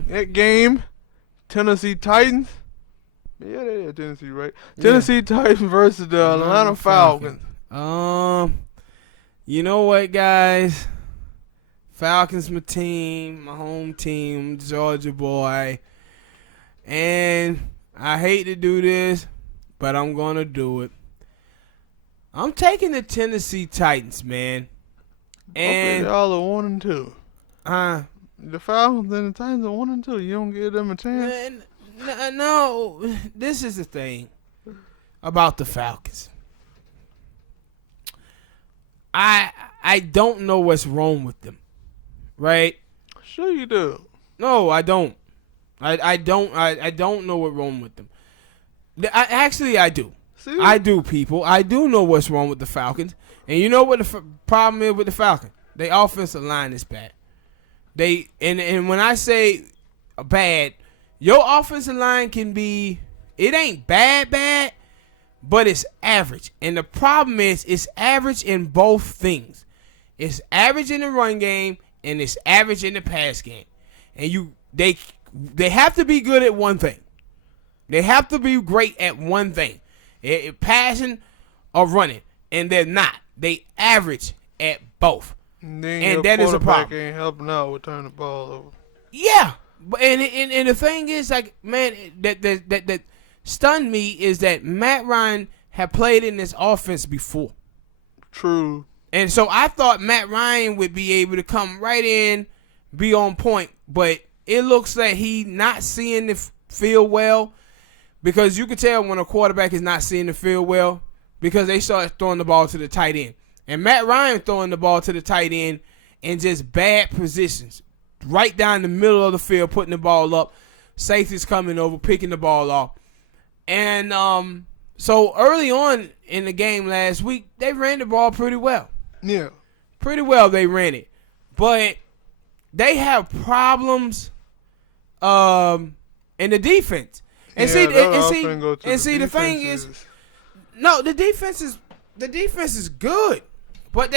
that game, Tennessee Titans. Yeah, they're Tennessee, right? Yeah. Tennessee Titans versus the Atlanta Falcons. You know what, guys? Falcons, my team, my home team, Georgia boy. And I hate to do this, but I'm going to do it. I'm taking the Tennessee Titans, man. And y'all are 1-2. The Falcons and the Titans are 1-2. You don't give them a chance? No, this is the thing about the Falcons. I don't know what's wrong with them, right? Sure you do. No, I don't. I don't know what's wrong with them. I do. See? I do, people. I do know what's wrong with the Falcons. And you know what the problem is with the Falcons? Their offensive line is bad. And when I say bad, your offensive line can be, it ain't bad, but it's average. And the problem is it's average in both things. It's average in the run game and it's average in the pass game. And they have to be good at one thing. They have to be great at one thing. Passing or running. And they're not. They average at both. And that is a problem. Ain't helping out with turning the ball over. Yeah. And the thing is, like, man, that stunned me is that Matt Ryan had played in this offense before. True. And so I thought Matt Ryan would be able to come right in, be on point. But it looks like he not seeing the field well, because you can tell when a quarterback is not seeing the field well because they start throwing the ball to the tight end. And Matt Ryan throwing the ball to the tight end in just bad positions. Right down the middle of the field, putting the ball up. Safety's coming over, picking the ball off. And so early on in the game last week, they ran the ball pretty well. Yeah. Pretty well they ran it. But they have problems in the defense. And yeah, the thing is, no, the defense is good. But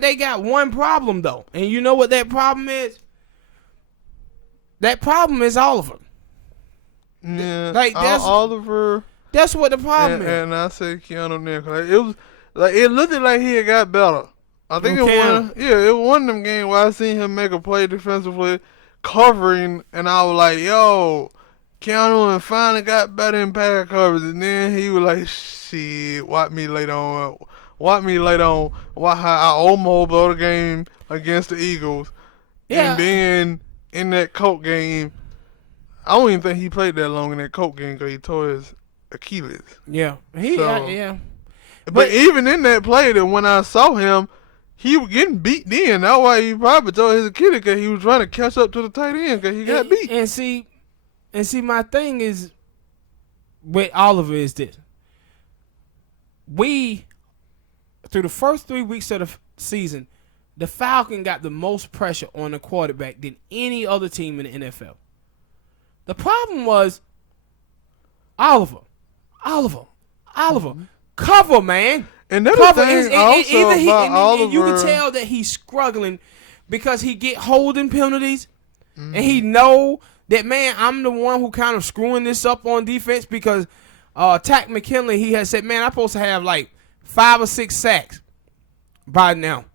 they got one problem, though. And you know what that problem is? That problem is Oliver. Yeah, like Oliver. That's what the problem is. And I say Keanu Nichols. It looked like he had got better. I think it was one of them games where I seen him make a play defensively, covering, and I was like, yo, Keanu finally got better in pass coverage. And then he was like, shit, watch me later on. Watch how I almost blow the game against the Eagles. Yeah. And then in that Colt game, I don't even think he played that long in that Colt game because he tore his Achilles. Yeah. But even in that play, that when I saw him, he was getting beat then. That's why he probably tore his Achilles, because he was trying to catch up to the tight end because he got beat. And see, my thing is with Oliver is this. Through the first 3 weeks of the season, the Falcons got the most pressure on the quarterback than any other team in the NFL. The problem was Oliver. Mm-hmm. Cover, man. And that's the thing Oliver. You can tell that he's struggling because he get holding penalties, and he know that, man, I'm the one who kind of screwing this up on defense, because Tack McKinley, he has said, man, I'm supposed to have like 5 or 6 sacks by now.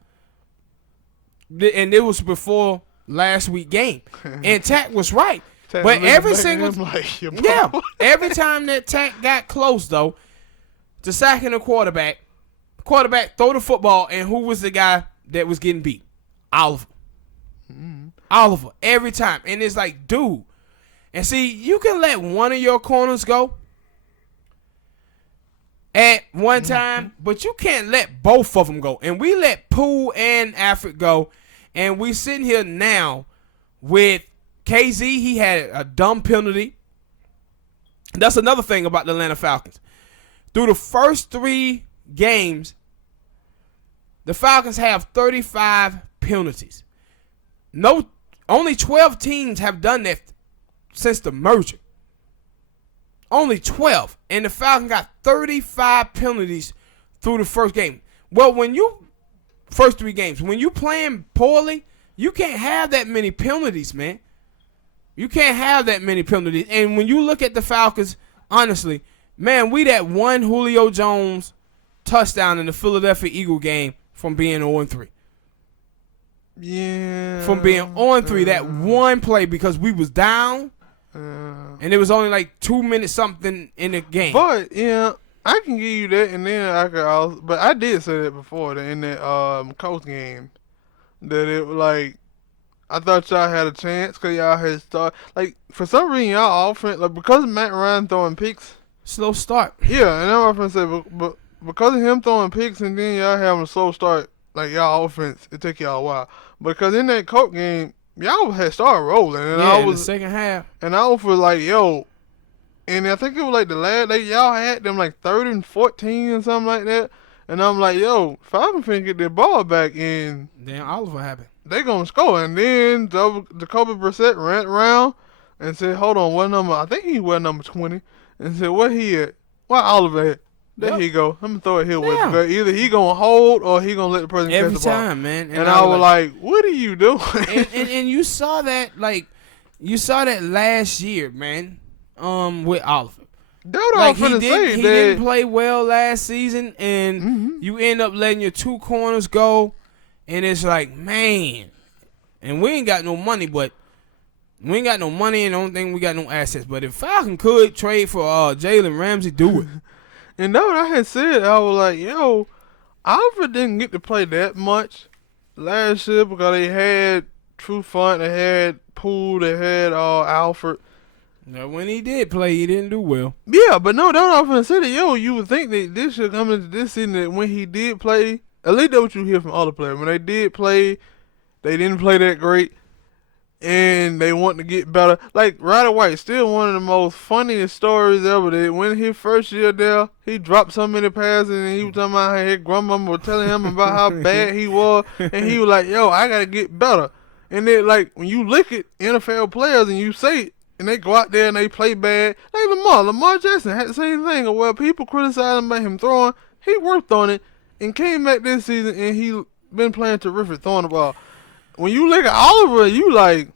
And it was before last week's game. And Tack was right. But every time that Tack got close, though, to sacking the quarterback throw the football, and who was the guy that was getting beat? Oliver. Mm-hmm. Oliver, every time. And it's like, dude. And see, you can let one of your corners go at one time, but you can't let both of them go. And we let Poole and Alfred go, and we sitting here now with KZ. He had a dumb penalty. That's another thing about the Atlanta Falcons. Through the first 3 games, the Falcons have 35 penalties. Only 12 teams have done that since the merger. Only 12. And the Falcons got 35 penalties through the first game. Well, first 3 games, when you playing poorly, You can't have that many penalties, man. You can't have that many penalties. And when you look at the Falcons, honestly, man, we that one Julio Jones touchdown in the Philadelphia Eagle game from being 0-3. Yeah. From being 0-3, that one play because we was down, and it was only like 2 minutes something in the game. But yeah, I can give you that, and then I could also. But I did say that before in that Colts game, that it was like I thought y'all had a chance because y'all had started like for some reason y'all offense like because of Matt Ryan throwing picks. Slow start. Yeah, and I'm gonna say, but because of him throwing picks and then y'all having a slow start, like y'all offense, it took y'all a while. Because in that Colts game, y'all had started rolling, and yeah, I in was the second half, and I was like, yo, and I think it was like the last, like y'all had them like 30 and 14 or something like that, and I'm like, yo, Falcons finna get their ball back, and then Oliver happened. They gonna score, and then Jacoby Brissett ran around and said, hold on, what number? I think he was number 20, and said, where he at? Where Oliver at? There he go. I'm gonna throw it here with him. Either he gonna hold or he gonna let the person every catch the ball. time, man. And I was like, what are you doing? and you saw that last year, man. With Oliver. Like he didn't play well last season, and you end up letting your two corners go, and it's like, man. And we ain't got no money, and I don't think we got no assets. But if Falcon could trade for Jalen Ramsey, do it. And that's what I had said. I was like, yo, Alfred didn't get to play that much last year because they had True Font, they had Poole, they had Alfred. Now, when he did play, he didn't do well. Yeah, but no, that's what I was going to say. Yo, you would think that this should come into this season that when he did play, at least that's what you hear from other players. When they did play, they didn't play that great. And they want to get better. Like, Ryder White, still one of the most funniest stories ever. That when his first year there, he dropped so many passes, and he was talking about how his grandmama was telling him about how bad he was. And he was like, yo, I got to get better. And then, like, when you look at NFL players and you say it, and they go out there and they play bad, like Lamar Jackson had the same thing. Where people criticize him about him throwing, he worked on it and came back this season, and he been playing terrific throwing the ball. When you look at Oliver, you like,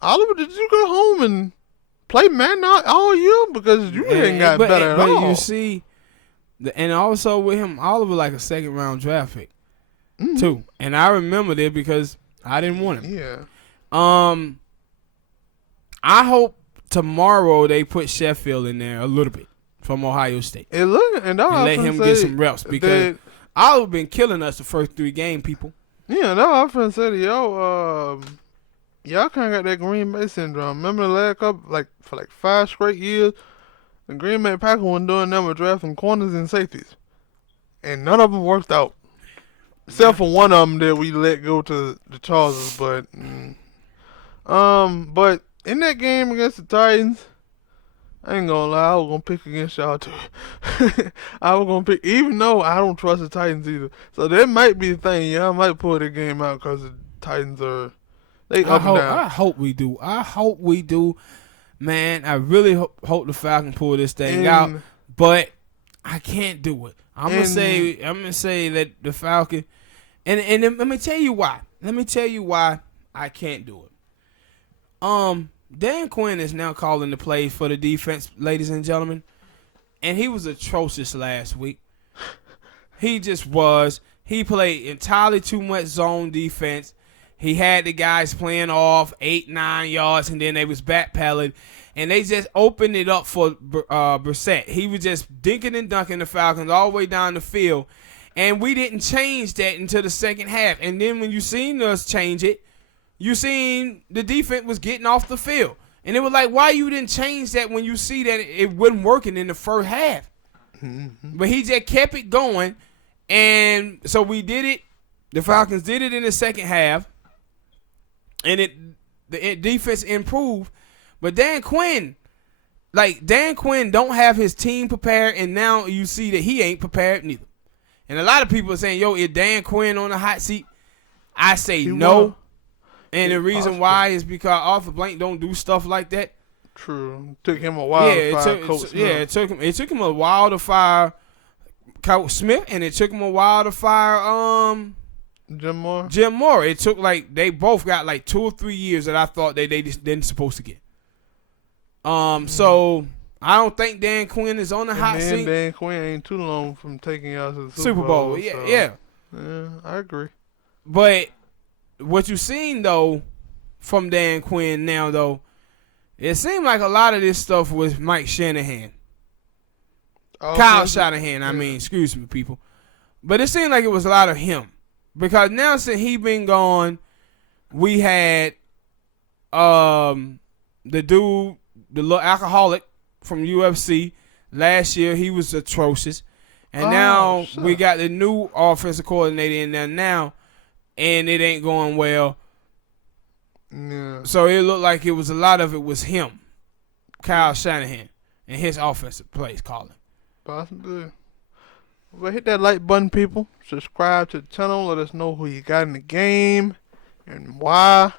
Oliver, did you go home and play man all year? Because you ain't got better at all. But you see, and also with him, Oliver like a second-round draft pick, too. And I remember that because I didn't want him. Yeah. I hope tomorrow they put Sheffield in there a little bit from Ohio State. And let him get some reps because Oliver been killing us the first 3 games, people. Yeah, no, I was finna say to y'all kind of got that Green Bay syndrome. Remember the last couple, for 5 straight years, the Green Bay Packers wasn't doing nothing but drafting corners and safeties. And none of them worked out. Except for one of them that we let go to the Chargers. But in that game against the Titans, I ain't gonna lie, I was gonna pick against y'all too. I was gonna pick, even though I don't trust the Titans either. So that might be the thing. Yeah, I might pull that game out because the Titans are they up and down. I hope we do. Man, I really hope the Falcons pull this thing out. But I can't do it. I'm gonna say that the Falcons, and let me tell you why. I can't do it. Dan Quinn is now calling the plays for the defense, ladies and gentlemen, and he was atrocious last week. He just was. He played entirely too much zone defense. He had the guys playing off 8-9 yards, and then they was backpedaling, and they just opened it up for Brissett. He was just dinking and dunking the Falcons all the way down the field, and we didn't change that until the second half. And then when you seen us change it, you seen the defense was getting off the field. And it was like, why you didn't change that when you see that it wasn't working in the first half? But he just kept it going. And so we did it. The Falcons did it in the second half. And the defense improved. But Dan Quinn don't have his team prepared. And now you see that he ain't prepared neither. And a lot of people are saying, yo, is Dan Quinn on the hot seat? I say no. And the reason why is because Arthur Blank don't do stuff like that. True. It took him a while to fire Coach Smith. It took him a while to fire Coach Smith, and it took him a while to fire Jim Moore. Jim Moore. It took they both got 2 or 3 years that I thought they just didn't supposed to get. So I don't think Dan Quinn is on the hot seat. Dan Quinn ain't too long from taking y'all to the Super Bowl. Yeah. Yeah, I agree. But what you seen though from Dan Quinn now though, it seemed like a lot of this stuff was Mike Shanahan. Kyle Shanahan, I mean, excuse me, people. But it seemed like it was a lot of him. Because now since he been gone, we had the dude, the little alcoholic from UFC. Last year, he was atrocious. And now we got the new offensive coordinator in there now, and it ain't going well. Yeah. So it looked like a lot of it was him, Kyle Shanahan, and his offensive plays calling. Possibly. Well, hit that like button, people. Subscribe to the channel. Let us know who you got in the game and why.